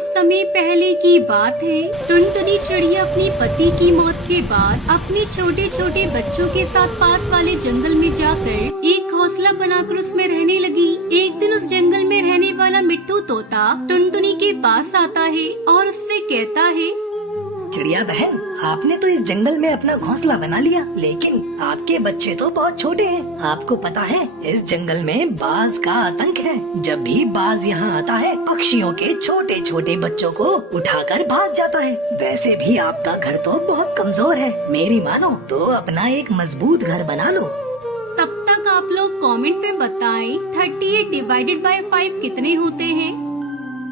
कुछ समय पहले की बात है। टुनटुनी चिड़िया अपनी पति की मौत के बाद अपने छोटे छोटे बच्चों के साथ पास वाले जंगल में जाकर एक घोंसला बनाकर उसमें रहने लगी। एक दिन उस जंगल में रहने वाला मिट्ठू तोता टुनटुनी के पास आता है और उससे कहता है, चिड़िया बहन, आपने तो इस जंगल में अपना घोंसला बना लिया, लेकिन आपके बच्चे तो बहुत छोटे हैं। आपको पता है इस जंगल में बाज का आतंक है। जब भी बाज यहाँ आता है पक्षियों के छोटे छोटे बच्चों को उठाकर भाग जाता है। वैसे भी आपका घर तो बहुत कमजोर है, मेरी मानो तो अपना एक मजबूत घर बना लो। तब तक आप लोग कमेंट में बताएं 38 डिवाइडेड बाय 5 कितने होते हैं।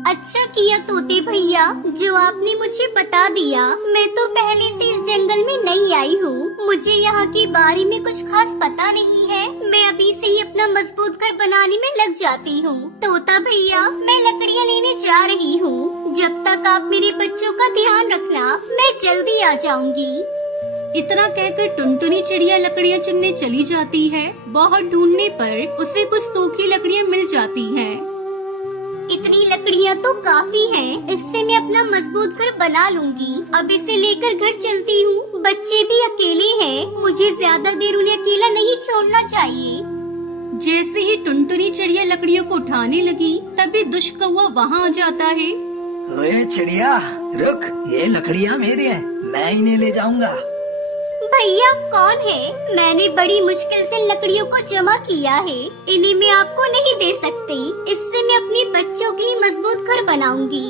अच्छा किया तोते भैया जो आपने मुझे बता दिया। मैं तो पहले से इस जंगल में नहीं आई हूँ, मुझे यहाँ के बारे में कुछ खास पता नहीं है। मैं अभी से ही अपना मजबूत घर बनाने में लग जाती हूँ। तोता भैया मैं लकड़ियाँ लेने जा रही हूँ, जब तक आप मेरे बच्चों का ध्यान रखना, मैं जल्दी आ जाऊंगी। इतना कहकर टुनटुनी चिड़िया लकड़ियाँ चुनने चली जाती है। बहुत ढूंढने पर उसे कुछ सूखी लकड़ियाँ मिल जाती हैं। इतनी लकड़ियाँ तो काफी हैं, इससे मैं अपना मजबूत घर बना लूंगी। अब इसे लेकर घर चलती हूँ। बच्चे भी अकेले हैं, मुझे ज्यादा देर उन्हें अकेला नहीं छोड़ना चाहिए। जैसे ही टुनटुनी चिड़िया लकड़ियों को उठाने लगी तभी दुष्ट कौवा वहाँ आ जाता है। ओए चिड़िया रुक, ये लकड़ियाँ मेरी हैं, मैं इन्हें ले जाऊंगा। भैया कौन है? मैंने बड़ी मुश्किल से लकड़ियों को जमा किया है, इन्हें मैं आपको नहीं दे सकती। इससे मैं अपने बच्चों के लिए मजबूत घर बनाऊंगी।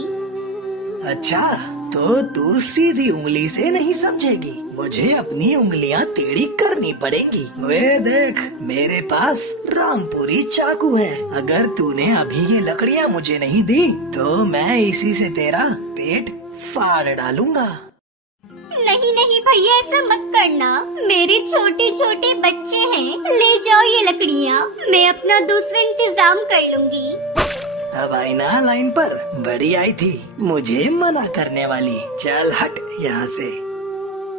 अच्छा तो तू सीधी उंगली से नहीं समझेगी, मुझे अपनी उंगलियां टेढ़ी करनी पड़ेंगी। वे देख मेरे पास रामपुरी चाकू है, अगर तूने अभी ये लकड़ियां मुझे नहीं दी तो मैं इसी से तेरा पेट फाड़ डालूंगा। नहीं नहीं भैया ऐसा मत करना, मेरे छोटे छोटे बच्चे हैं। ले जाओ ये लकड़ियाँ, मैं अपना दूसरा इंतजाम कर लूंगी। अब आई ना लाइन पर, बड़ी आई थी मुझे मना करने वाली। चल हट यहाँ से।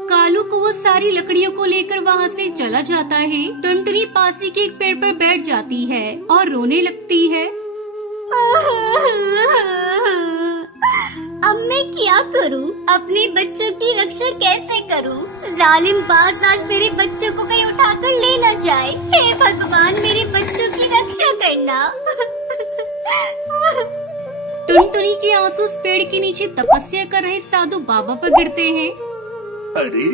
कालू को वो सारी लकड़ियों को लेकर वहाँ से चला जाता है। टुनटुनी पास ही के एक पेड़ पर बैठ जाती है और रोने लगती है। अब मैं क्या करूं? अपने बच्चों की रक्षा कैसे करूं? जालिम बाज आज मेरे बच्चों को कहीं उठाकर ले न जाए। हे भगवान मेरे बच्चों की रक्षा करना। टुनटुनी के आंसू उस पेड़ के नीचे तपस्या कर रहे साधु बाबा पर गिरते हैं। अरे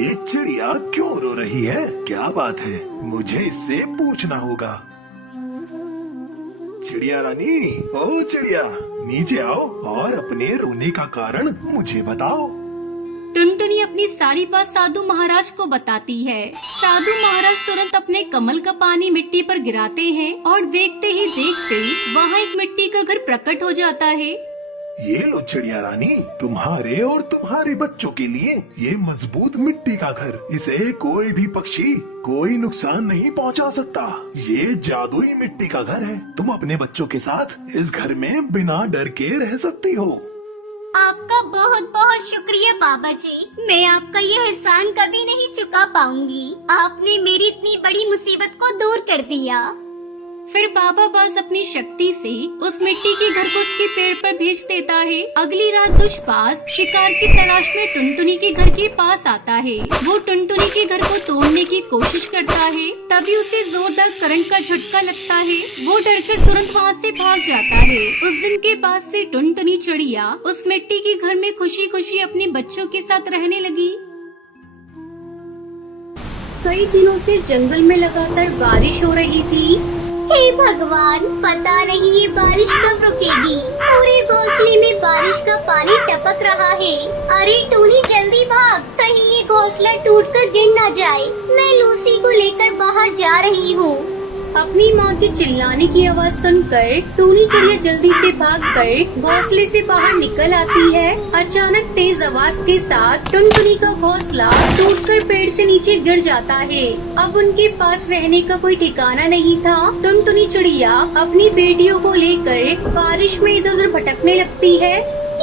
ये चिड़िया क्यों रो रही है? क्या बात है? मुझे इससे पूछना होगा। चिड़िया रानी, ओ चिड़िया, नीचे आओ और अपने रोने का कारण मुझे बताओ। टुनटुनी अपनी सारी बात साधु महाराज को बताती है। साधु महाराज तुरंत अपने कमल का पानी मिट्टी पर गिराते हैं और देखते ही देखते वहाँ एक मिट्टी का घर प्रकट हो जाता है। ये लो चिड़िया रानी, तुम्हारे और तुम्हारे बच्चों के लिए ये मजबूत मिट्टी का घर। इसे कोई भी पक्षी कोई नुकसान नहीं पहुंचा सकता। ये जादुई मिट्टी का घर है। तुम अपने बच्चों के साथ इस घर में बिना डर के रह सकती हो। आपका बहुत बहुत शुक्रिया बाबा जी, मैं आपका ये एहसान कभी नहीं चुका पाऊंगी। आपने मेरी इतनी बड़ी मुसीबत को दूर कर दिया। फिर बाबा बाज अपनी शक्ति से उस मिट्टी के घर को उसके पेड़ पर भेज देता है। अगली रात दुष्पास शिकार की तलाश में टुनटुनी के घर के पास आता है। वो टुनटुनी के घर को तोड़ने की कोशिश करता है, तभी उसे जोरदार करंट का झटका लगता है। वो डरकर तुरंत वहाँ से भाग जाता है। उस दिन के बाद से टुनटुनी चिड़िया उस मिट्टी के घर में खुशी खुशी अपने बच्चों के साथ रहने लगी। कई दिनों से जंगल में लगातार बारिश हो रही थी। हे भगवान, पता नहीं ये बारिश कब रुकेगी। पूरे घोंसले में बारिश का पानी टपक रहा है। अरे टूनी जल्दी भाग, कहीं ये घोंसला टूटकर गिर न जाए। मैं लूसी को लेकर बाहर जा रही हूँ। अपनी माँ के चिल्लाने की आवाज सुनकर टूनी चिड़िया जल्दी से भागकर घोंसले से बाहर निकल आती है। अचानक तेज आवाज के साथ टुनटुनी का घोंसला टूटकर पेड़ से नीचे गिर जाता है। अब उनके पास रहने का कोई ठिकाना नहीं था। टुनटुनी चिड़िया अपनी बेटियों को लेकर बारिश में इधर उधर भटकने लगती है।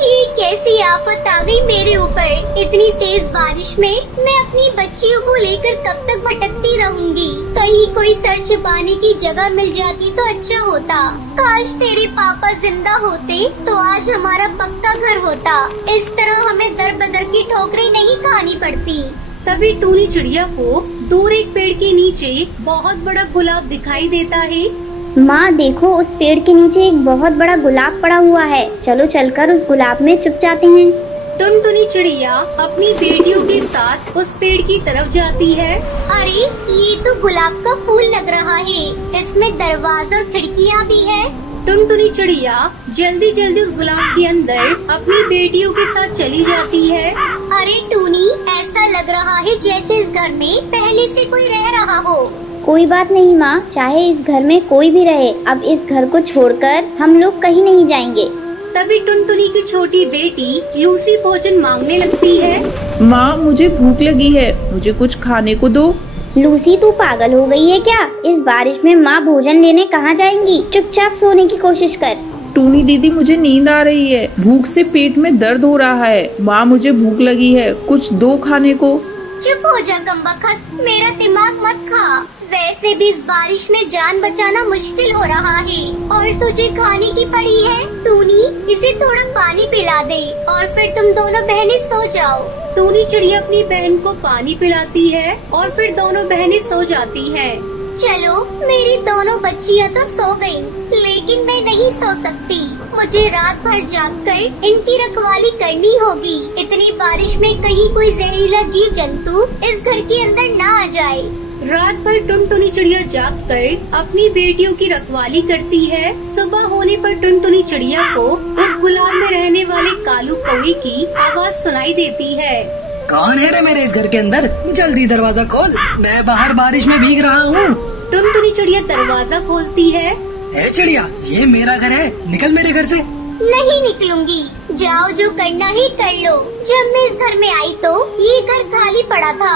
ये कैसी आफत आ गई मेरे ऊपर। इतनी तेज बारिश में मैं अपनी बच्चियों को लेकर कब तक भटकती रहूंगी। कहीं कोई सर छुपाने की जगह मिल जाती तो अच्छा होता। काश तेरे पापा जिंदा होते तो आज हमारा पक्का घर होता। इस तरह हमें दर बदर की ठोकरें नहीं खानी पड़ती। तभी टूनी चिड़िया को दूर एक पेड़ के नीचे बहुत बड़ा गुलाब दिखाई देता है। माँ देखो, उस पेड़ के नीचे एक बहुत बड़ा गुलाब पड़ा हुआ है। चलो चलकर उस गुलाब में छुप जाते हैं। टुनटुनी चिड़िया अपनी बेटियों के साथ उस पेड़ की तरफ जाती है। अरे ये तो गुलाब का फूल लग रहा है। इसमें दरवाजा और खिड़कियाँ भी है। टुनटुनी चिड़िया जल्दी जल्दी उस गुलाब के अंदर अपनी बेटियों के साथ चली जाती है। अरे टूनी, ऐसा लग रहा है जैसे इस घर में पहले से कोई रह रहा हो। कोई बात नहीं माँ, चाहे इस घर में कोई भी रहे, अब इस घर को छोड़कर हम लोग कहीं नहीं जाएंगे। तभी टुनटुनी की छोटी बेटी लूसी भोजन मांगने लगती है। माँ मुझे भूख लगी है, मुझे कुछ खाने को दो। लूसी तू पागल हो गई है क्या? इस बारिश में माँ भोजन लेने कहाँ जाएंगी? चुपचाप सोने की कोशिश कर। टूनी दीदी मुझे नींद आ रही है, भूख से पेट में दर्द हो रहा है। माँ मुझे भूख लगी है, कुछ दो खाने को। चुप हो जा कमबख्त, मेरा दिमाग मत खा। वैसे भी इस बारिश में जान बचाना मुश्किल हो रहा है और तुझे खाने की पड़ी है। टूनी, इसे थोड़ा पानी पिला दे और फिर तुम दोनों बहनें सो जाओ। टूनी चिड़िया अपनी बहन को पानी पिलाती है और फिर दोनों बहनें सो जाती हैं। चलो, मेरी दोनों बच्चियाँ तो सो गयी, लेकिन मैं नहीं सो सकती। मुझे रात भर जागकर इनकी रखवाली करनी होगी। इतनी बारिश में कहीं कोई जहरीला जीव जंतु इस घर के अंदर ना आ जाए। रात भर टुनटुनी चिड़िया जागकर अपनी बेटियों की रखवाली करती है। सुबह होने पर टुनटुनी चिड़िया को उस गुलाब में रहने वाले कालू कौवे की आवाज सुनाई देती है। कौन है रे मेरे इस घर के अंदर? जल्दी दरवाजा खोल, मैं बाहर बारिश में भीग रहा हूँ। टुनटुनी चिड़िया दरवाजा खोलती है। ए चिड़िया, ये मेरा घर है, निकल मेरे घर से। नहीं निकलूंगी, जाओ जो करना ही कर लो। जब मैं इस घर में आई तो ये घर खाली पड़ा था।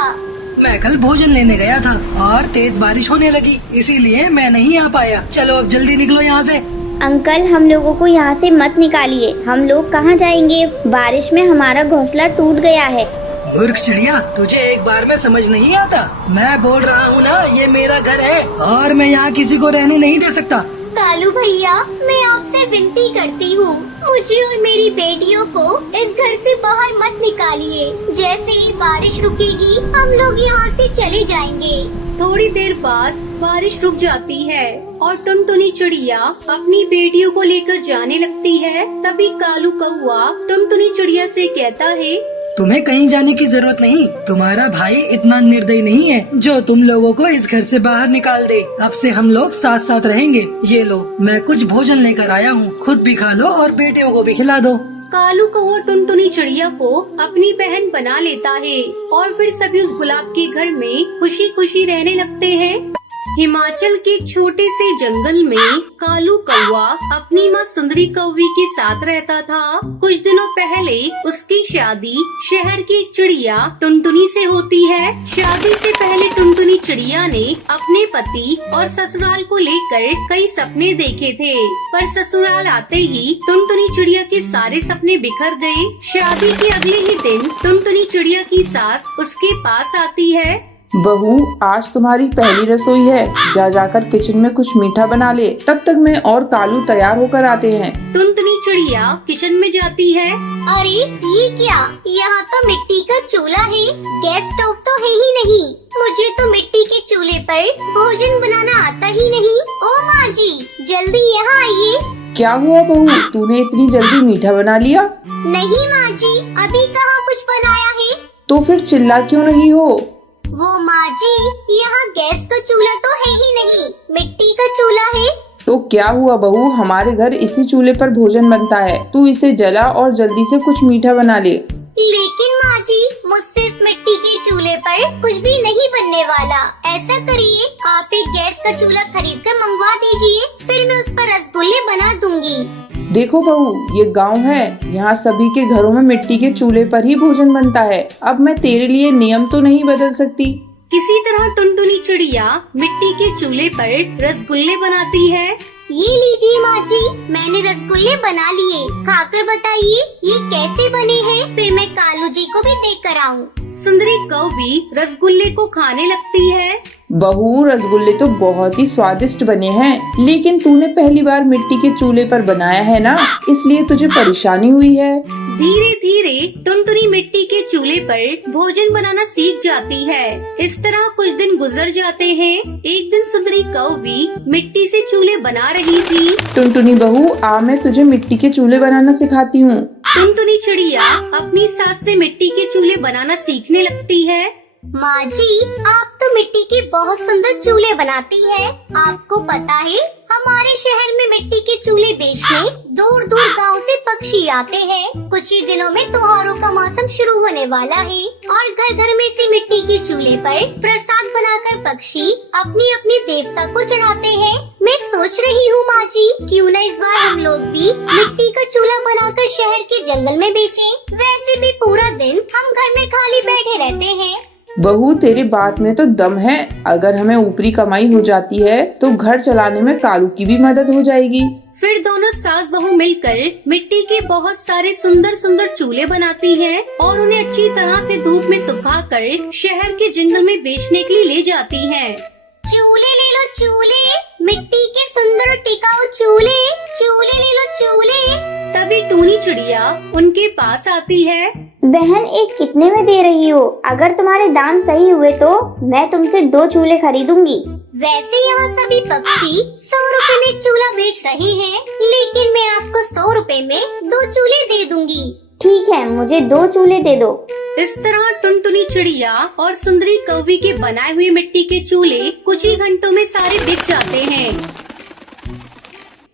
मैं कल भोजन लेने गया था और तेज बारिश होने लगी, इसीलिए मैं नहीं आ पाया। चलो अब जल्दी निकलो यहाँ से। अंकल, हम लोगों को यहाँ से मत निकालिए। हम लोग कहाँ जाएंगे? बारिश में हमारा घोंसला टूट गया है। मूर्ख चिड़िया, तुझे एक बार में समझ नहीं आता? मैं बोल रहा हूँ ना, ये मेरा घर है और मैं यहाँ किसी को रहने नहीं दे सकता। कालू भैया, मैं आपसे विनती करती हूँ, मुझे और मेरी बेटियों को इस घर से बाहर मत निकालिए। जैसे ही बारिश रुकेगी हम लोग यहाँ से चले जाएंगे। थोड़ी देर बाद बारिश रुक जाती है और टुनटुनी चिड़िया अपनी बेटियों को लेकर जाने लगती है। तभी कालू कौवा टुनटुनी चिड़िया से कहता है, तुम्हें कहीं जाने की जरूरत नहीं। तुम्हारा भाई इतना निर्दयी नहीं है जो तुम लोगों को इस घर से बाहर निकाल दे। अब से हम लोग साथ साथ रहेंगे। ये लो, मैं कुछ भोजन लेकर आया हूँ, खुद भी खा लो और बेटियों को भी खिला दो। कालू कौवा टुनटुनी चिड़िया को अपनी बहन बना लेता है और फिर सभी उस गुलाब के घर में खुशी खुशी रहने लगते हैं। हिमाचल के एक छोटे से जंगल में कालू कौवा अपनी माँ सुंदरी कौवी के साथ रहता था। कुछ दिनों पहले उसकी शादी शहर की एक चिड़िया टुनटुनी से होती है। शादी से पहले टुनटुनी चिड़िया ने अपने पति और ससुराल को लेकर कई सपने देखे थे, पर ससुराल आते ही टुनटुनी चिड़िया के सारे सपने बिखर गए। शादी के अगले ही दिन टुनटुनी चिड़िया की सास उसके पास आती है। बहू, आज तुम्हारी पहली रसोई है, जा जाकर किचन में कुछ मीठा बना ले। तब तक मैं और कालू तैयार होकर आते हैं। टुनटुनी चिड़िया किचन में जाती है। अरे ये क्या? यहाँ तो मिट्टी का चूल्हा है, गैस स्टोव तो है ही नहीं। मुझे तो मिट्टी के चूल्हे पर भोजन बनाना आता ही नहीं। ओ माँ जी, जल्दी यहाँ आइए। क्या हुआ बहू, तूने इतनी जल्दी मीठा बना लिया? नहीं माँ जी, अभी कहाँ कुछ बनाया है। तो फिर चिल्ला क्यों रही हो? वो माँ जी, यहाँ गैस का चूल्हा तो है ही नहीं, मिट्टी का चूल्हा है। तो क्या हुआ बहू, हमारे घर इसी चूल्हे पर भोजन बनता है। तू इसे जला और जल्दी से कुछ मीठा बना ले। लेकिन माँ जी, मुझसे इस मिट्टी के चूल्हे पर कुछ भी नहीं बनने वाला। ऐसा करिए, आप एक गैस का चूल्हा खरीद कर मंगवा दीजिए, फिर मैं उस पर रसगुल्ले बना दूंगी। देखो बहू, ये गांव है, यहाँ सभी के घरों में मिट्टी के चूल्हे पर ही भोजन बनता है। अब मैं तेरे लिए नियम तो नहीं बदल सकती। किसी तरह टुनटुनी चिड़िया मिट्टी के चूल्हे पर रसगुल्ले बनाती है। ये लीजिए माँ जी, मैंने रसगुल्ले बना लिए। खाकर बताइए ये कैसे बने हैं, फिर मैं कालू जी को भी देख कर आऊँ। सुंदरी कौवी रसगुल्ले को खाने लगती है। बहू, रसगुल्ले तो बहुत ही स्वादिष्ट बने हैं, लेकिन तूने पहली बार मिट्टी के चूल्हे पर बनाया है ना, इसलिए तुझे परेशानी हुई है। धीरे धीरे टुनटुनी मिट्टी के चूल्हे पर भोजन बनाना सीख जाती है। इस तरह कुछ दिन गुजर जाते हैं। एक दिन सुंदरी कौवी मिट्टी से चूल्हे बना रही थी। टुनटुनी बहू, आ मैं तुझे मिट्टी के चूल्हे बनाना सिखाती हूँ। टुनटुनी चिड़िया अपनी सास से मिट्टी के चूल्हे बनाना सीखने लगती है। माँ जी, आप तो मिट्टी के बहुत सुंदर चूल्हे बनाती है। आपको पता है हमारे शहर में मिट्टी के चूल्हे बेचने दूर दूर गांव से पक्षी आते हैं। कुछ ही दिनों में त्योहारों का मौसम शुरू होने वाला है और घर घर में से मिट्टी के चूल्हे पर प्रसाद बनाकर पक्षी अपनी अपनी देवता को चढ़ाते हैं। मैं सोच रही हूँ माँ जी, क्यों न इस बार हम लोग भी मिट्टी का चूल्हा बनाकर शहर के जंगल में बेचें। वैसे भी पूरा दिन हम घर में खाली बैठे रहते हैं। बहू, तेरी बात में तो दम है। अगर हमें ऊपरी कमाई हो जाती है तो घर चलाने में कालू की भी मदद हो जाएगी। फिर दोनों सास बहू मिलकर मिट्टी के बहुत सारे सुंदर सुंदर चूल्हे बनाती हैं और उन्हें अच्छी तरह से धूप में सुखाकर शहर के जंगल में बेचने के लिए ले जाती हैं। चूल्हे ले लो चूल्हे, मिट्टी के सुंदर टिकाऊ चूल्हे, चूल्हे ले लो चूल्हे। तभी टूनी चिड़िया उनके पास आती है। बहन, एक कितने में दे रही हो? अगर तुम्हारे दाम सही हुए तो मैं तुमसे 2 चूल्हे खरीदूंगी। वैसे यहाँ सभी पक्षी 100 रुपए में चूल्हा बेच रहे हैं, लेकिन मैं आपको 100 रुपए में 2 चूल्हे दे दूंगी। ठीक है, मुझे 2 चूल्हे दे दो। इस तरह टुनटुनी चिड़िया और सुंदरी कौवी के बनाए हुए मिट्टी के चूल्हे कुछ ही घंटों में सारे बिक जाते हैं।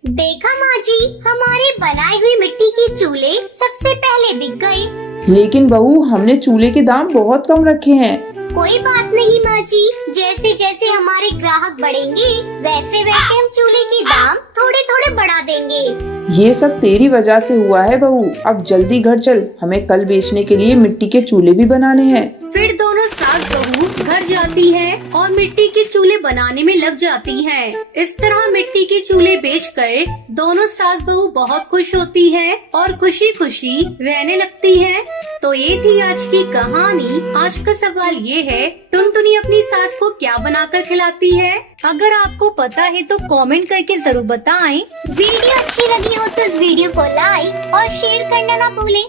देखा माँ जी, हमारे बनाए हुए मिट्टी के चूल्हे सबसे पहले बिक गए। लेकिन बहू, हमने चूल्हे के दाम बहुत कम रखे हैं। कोई बात नहीं माँ जी, जैसे जैसे हमारे ग्राहक बढ़ेंगे वैसे वैसे हम चूल्हे के दाम थोड़े थोड़े बढ़ा देंगे। ये सब तेरी वजह से हुआ है बहू। अब जल्दी घर चल, हमें कल बेचने के लिए मिट्टी के चूल्हे भी बनाने हैं। फिर दोनों सास बहू घर जाती है और मिट्टी के चूल्हे बनाने में लग जाती हैं। इस तरह मिट्टी के चूल्हे बेचकर दोनों सास बहू बहुत खुश होती हैं और खुशी खुशी रहने लगती हैं। तो ये थी आज की कहानी। आज का सवाल ये है, टुनटुनी अपनी सास को क्या बनाकर खिलाती है? अगर आपको पता है तो कमेंट करके जरूर बताएं। वीडियो अच्छी लगी हो तो इस वीडियो को लाइक और शेयर करना ना भूलें।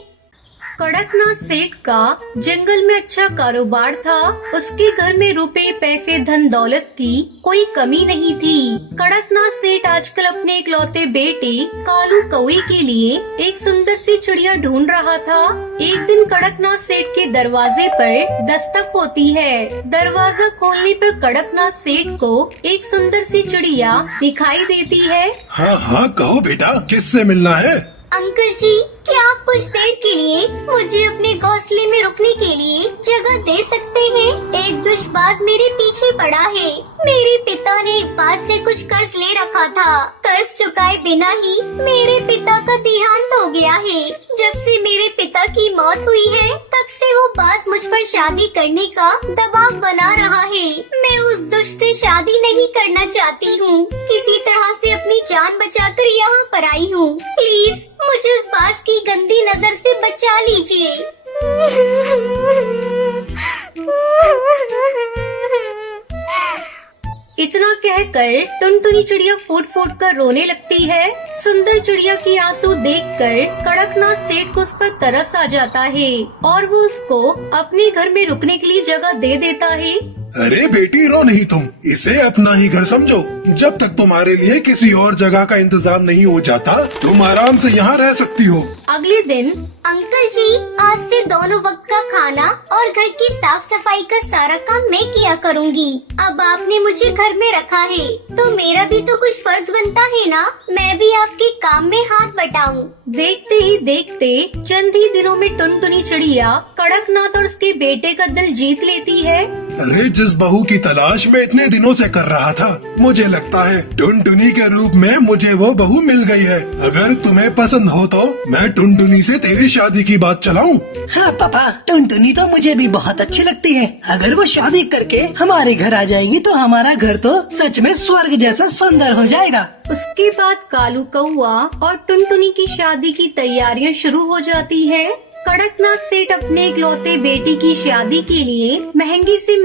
कड़कनाथ सेठ का जंगल में अच्छा कारोबार था। उसके घर में रुपए पैसे धन दौलत की कोई कमी नहीं थी। कड़कनाथ सेठ आजकल अपने इकलौते बेटे कालू कौवे के लिए एक सुंदर सी चिड़िया ढूंढ रहा था। एक दिन कड़कनाथ सेठ के दरवाजे पर दस्तक होती है। दरवाजा खोलने पर कड़कनाथ सेठ को एक सुंदर सी चिड़िया दिखाई देती है। हाँ हाँ, कहो बेटा, किससे मिलना है? अंकल जी, क्या आप कुछ देर के लिए मुझे अपने घोंसले में रुकने के लिए जगह दे सकते हैं? एक दुष्बाज मेरे पीछे पड़ा है। मेरे पिता ने एक बात से कुछ कर्ज ले रखा था। कर्ज चुकाए बिना ही मेरे पिता का देहांत हो गया है। जब से मेरे पिता की मौत हुई है तब से वो बाज मुझ पर शादी करने का दबाव बना रहा है। मैं उस दुष्ट से शादी नहीं करना चाहती हूँ। किसी तरह से अपनी जान बचाकर यहाँ पर आई हूँ। प्लीज मुझे उस बाज की गंदी नजर से बचा लीजिए। इतना कहकर टुनटुनी चिड़िया फूट फूट कर रोने लगती है। सुंदर चिड़िया की आंसू देखकर कड़कनाथ सेठ को उस पर तरस आ जाता है और वो उसको अपने घर में रुकने के लिए जगह दे देता है। अरे बेटी, रो नहीं तुम, इसे अपना ही घर समझो। जब तक तुम्हारे लिए किसी और जगह का इंतजाम नहीं हो जाता, तुम आराम से यहाँ रह सकती हो। अगले दिन अंकल जी, आज से दोनों वक्त का खाना और घर की साफ सफाई का सारा काम मैं किया करूँगी। अब आपने मुझे घर में रखा है तो मेरा भी तो कुछ फर्ज बनता है ना, मैं भी आपके काम में हाथ बटाऊं। देखते ही देखते चंद ही दिनों में टुनटुनी चिड़िया कड़कनाथ और उसके बेटे का दिल जीत लेती है। अरे जिस बहू की तलाश मैं इतने दिनों से कर रहा था, मुझे लगता है टुनटुनी के रूप में मुझे वो बहू मिल गई है। अगर तुम्हें पसंद हो तो मैं टुनटुनी से तेरी शादी की बात चलाऊं? हाँ पापा, टुनटुनी तो मुझे भी बहुत अच्छी लगती है। अगर वो शादी करके हमारे घर आ जाएगी तो हमारा घर तो सच में स्वर्ग जैसा सुंदर हो जाएगा। उसके बाद कालू कौआ और टुनटुनी की शादी की तैयारियां शुरू हो जाती है। कड़कनाथ सेठ अपने इकलौते बेटी की शादी के लिए महंगे से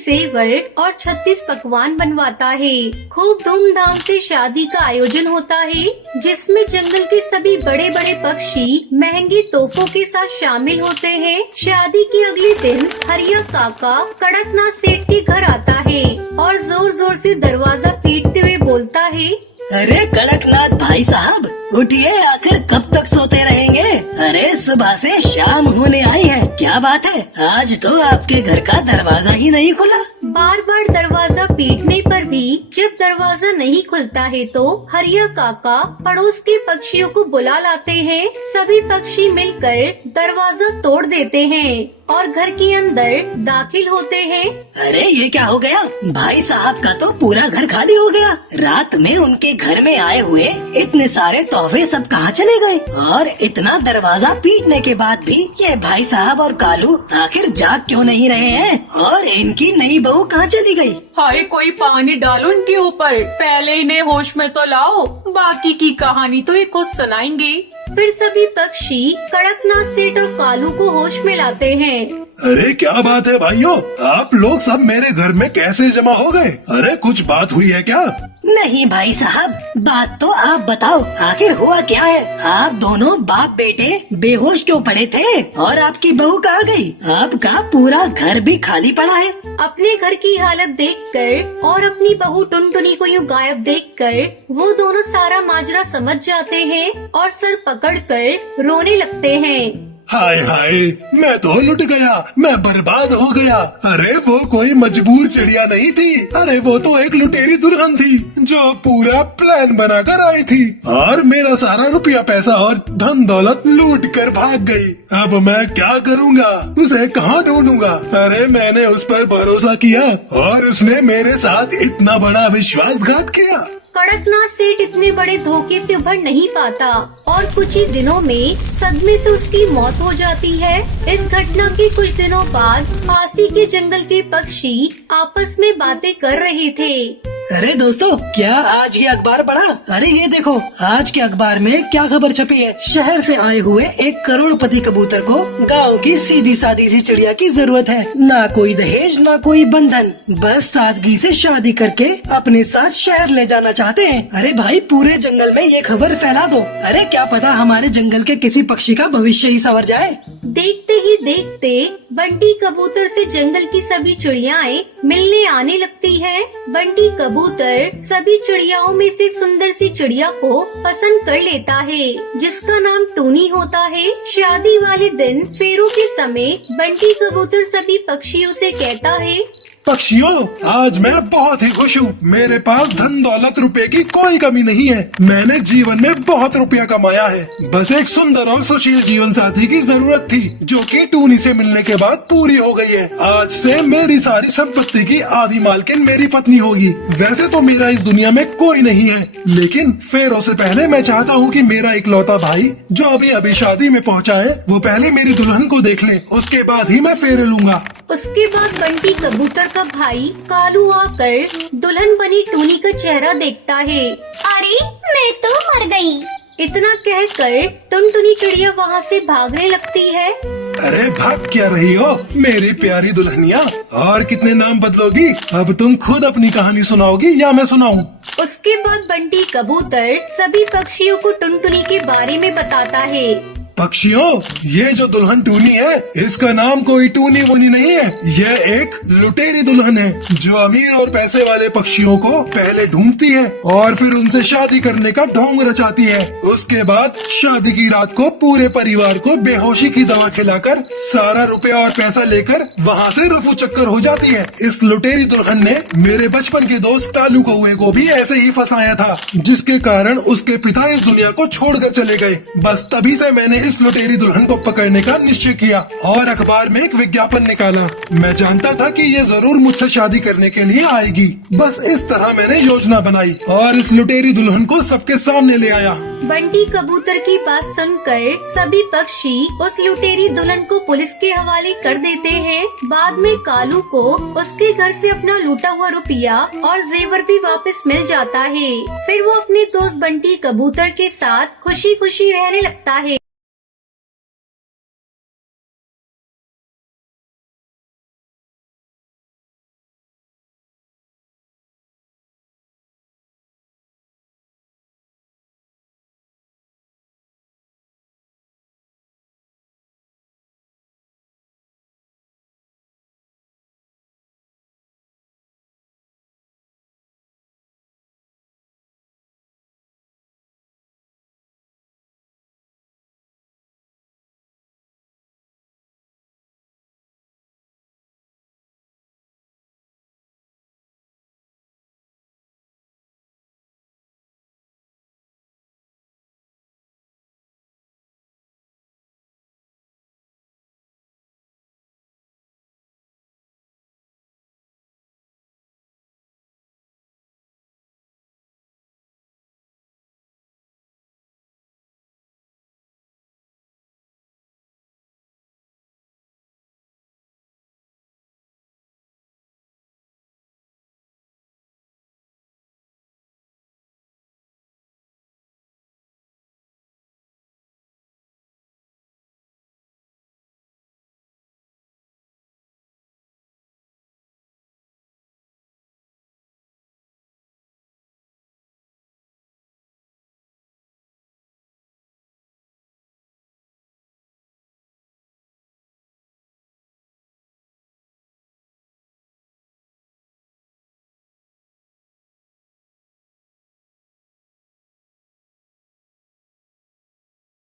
जेवर और 36 पकवान बनवाता है। खूब धूमधाम से शादी का आयोजन होता है, जिसमें जंगल के सभी बड़े बड़े पक्षी महंगे तोहफों के साथ शामिल होते हैं। शादी के अगले दिन हरिया काका कड़कनाथ सेठ के घर आता है और जोर जोर से दरवाजा पीटते हुए बोलता है, अरे कड़कनाथ भाई साहब, उठिए, आखिर कब तक सोते रहेंगे? अरे सुबह से शाम होने आई है, क्या बात है? आज तो आपके घर का दरवाजा ही नहीं खुला। बार बार दरवाजा पीटने पर भी जब दरवाजा नहीं खुलता है तो हरिया काका पड़ोस के पक्षियों को बुला लाते हैं। सभी पक्षी मिलकर दरवाजा तोड़ देते हैं और घर के अंदर दाखिल होते हैं। अरे ये क्या हो गया? भाई साहब का तो पूरा घर खाली हो गया। रात में उनके घर में आए हुए इतने सारे तोहफे सब कहाँ चले गए? और इतना दरवाजा पीटने के बाद भी ये भाई साहब और कालू आखिर जाग क्यों नहीं रहे हैं? और इनकी नई बहू कहाँ चली गई? हाय, कोई पानी डालो इनके ऊपर, पहले इन्हें होश में तो लाओ, बाकी की कहानी तो ये खुद सुनाएंगे। फिर सभी पक्षी कड़कनाथ सेठ और कालू को होश में लाते हैं। अरे क्या बात है भाइयों, आप लोग सब मेरे घर में कैसे जमा हो गए? अरे कुछ बात हुई है क्या? नहीं भाई साहब, बात तो आप बताओ, आखिर हुआ क्या है? आप दोनों बाप बेटे बेहोश क्यों पड़े थे? और आपकी बहू कहाँ गई? आपका पूरा घर भी खाली पड़ा है। अपने घर की हालत देखकर और अपनी बहू टुनटुनी को यूँ गायब देखकर वो दोनों सारा माजरा समझ जाते हैं और सर पकड़कर रोने लगते हैं। हाय हाय, मैं तो लुट गया, मैं बर्बाद हो गया। अरे वो कोई मजबूर चिड़िया नहीं थी, अरे वो तो एक लुटेरी दुल्हन थी जो पूरा प्लान बनाकर आई थी और मेरा सारा रुपया पैसा और धन दौलत लूट कर भाग गई। अब मैं क्या करूँगा? उसे कहाँ ढूंढूंगा? अरे मैंने उस पर भरोसा किया और उसने मेरे साथ इतना बड़ा विश्वासघात किया। कड़कनाथ सेठ इतने बड़े धोखे से उभर नहीं पाता और कुछ ही दिनों में सदमे से उसकी मौत हो जाती है। इस घटना के कुछ दिनों बाद पासी के जंगल के पक्षी आपस में बातें कर रहे थे। अरे दोस्तों, क्या आज ये अखबार पढ़ा? अरे ये देखो, आज के अखबार में क्या खबर छपी है? शहर से आए हुए एक करोड़पति कबूतर को गांव की सीधी सादी सी चिड़िया की जरूरत है। ना कोई दहेज, ना कोई बंधन, बस सादगी से शादी करके अपने साथ शहर ले जाना चाहते हैं। अरे भाई, पूरे जंगल में ये खबर फैला दो। अरे क्या पता हमारे जंगल के किसी पक्षी का भविष्य ही संवर जाए। देखते ही देखते बंटी कबूतर से जंगल की सभी चिड़ियाएं मिलने आने लगती हैं। बंटी कबूतर सभी चिड़ियाओं में से सुंदर सी चिड़िया को पसंद कर लेता है, जिसका नाम टूनी होता है। शादी वाले दिन फेरों के समय बंटी कबूतर सभी पक्षियों से कहता है, पक्षियों, आज मैं बहुत ही खुश हूँ। मेरे पास धन दौलत रुपए की कोई कमी नहीं है। मैंने जीवन में बहुत रुपया कमाया है। बस एक सुंदर और सुशील जीवन साथी की जरूरत थी, जो कि टूनी से मिलने के बाद पूरी हो गई है। आज से मेरी सारी संपत्ति की आधी मालकिन मेरी पत्नी होगी। वैसे तो मेरा इस दुनिया में कोई नहीं है, लेकिन फेरों से पहले मैं चाहता हूँ कि मेरा इकलौता भाई जो अभी अभी शादी में पहुँचा है, वो पहले मेरी दुल्हन को देख ले, उसके बाद ही मैं फेरे लूंगा। उसके बाद बंटी कबूतर का भाई कालू आकर दुल्हन बनी टूनी का चेहरा देखता है। अरे मैं तो मर गई। इतना कहकर टुनटुनी चिड़िया वहाँ से भागने लगती है। अरे भाग क्या रही हो मेरी प्यारी दुल्हनिया? और कितने नाम बदलोगी? अब तुम खुद अपनी कहानी सुनाओगी या मैं सुनाऊं? उसके बाद बंटी कबूतर सभी पक्षियों को टुनटुनी के बारे में बताता है। पक्षियों, ये जो दुल्हन टूनी है, इसका नाम कोई टूनी वूनी नहीं है। यह एक लुटेरी दुल्हन है जो अमीर और पैसे वाले पक्षियों को पहले ढूंढती है और फिर उनसे शादी करने का ढोंग रचाती है। उसके बाद शादी की रात को पूरे परिवार को बेहोशी की दवा खिलाकर सारा रुपया और पैसा लेकर वहाँ से रफू चक्कर हो जाती है। इस लुटेरी दुल्हन ने मेरे बचपन के दोस्त कालू कौए को भी ऐसे ही फंसाया था, जिसके कारण उसके पिता इस दुनिया को छोड़कर चले गए। बस तभी से मैंने इस लुटेरी दुल्हन को पकड़ने का निश्चय किया और अखबार में एक विज्ञापन निकाला। मैं जानता था कि ये जरूर मुझसे शादी करने के लिए आएगी। बस इस तरह मैंने योजना बनाई और इस लुटेरी दुल्हन को सबके सामने ले आया। बंटी कबूतर की बात सुनकर सभी पक्षी उस लुटेरी दुल्हन को पुलिस के हवाले कर देते हैं। बाद में कालू को उसके घर से अपना लूटा हुआ रुपया और जेवर भी वापस मिल जाता है। फिर वो अपने दोस्त बंटी कबूतर के साथ खुशी खुशी रहने लगता है।